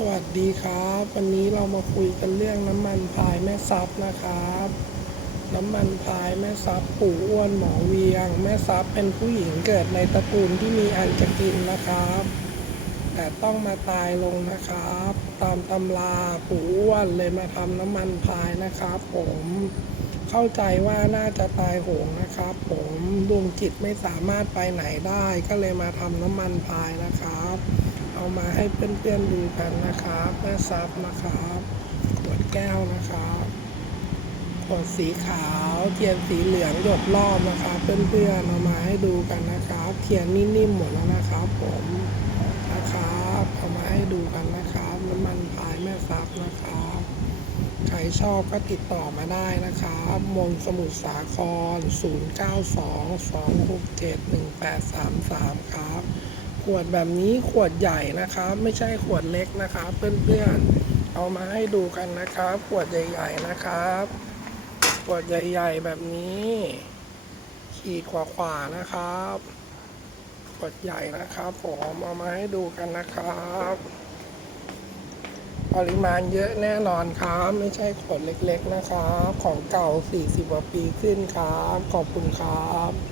สวัสดีครับ วันนี้เรามาคุยกันเรื่องน้ำมันพายแม่ซับนะครับ น้ำมันพายแม่ซับปู่อ้วนหมอเวียง แม่ซับเป็นผู้หญิงเกิดในตระกูลที่มีอันจะกินนะครับ แต่ต้องมาตายลงนะครับ ตามตำราปู่อ้วนเลยมาทำน้ำมันพายนะครับผมเข้าใจว่าน่าจะตายโหงนะครับ ผมดวงจิตไม่สามารถไปไหนได้ ก็เลยมาทำน้ำมันพายนะครับ เอามาให้เพื่อนๆดูกันนะครับแม่ซับนะครับขวดแก้วนะครับขวดสีขาวเทียนสีเหลืองหยดรอบนะครับเพื่อนๆเอามาให้ดูกันนะครับเทียนนิ่มๆหมดแล้วนะครับผมนะครับเอามาให้ดูกันนะครับน้ำมันพายแม่ซับนะครับใครชอบก็ติดต่อมาได้นะครับมนสมุทรสาคร 0922671833 ครับ ขวดแบบนี้ขวดใหญ่นะครับ ไม่ใช่ขวดเล็กนะครับ เพื่อนๆเอามาให้ดูกันนะครับ ขวดใหญ่ ๆนะครับ ขวดใหญ่ ๆ แบบนี้ขีดขวาๆนะครับขวดใหญ่นะครับ ผมเอามาให้ดูกันนะครับปริมาณเยอะแน่นอนครับ ไม่ใช่ขวดเล็กๆนะครับ ของเก่า 40กว่าปีขึ้นครับ ขอบคุณครับ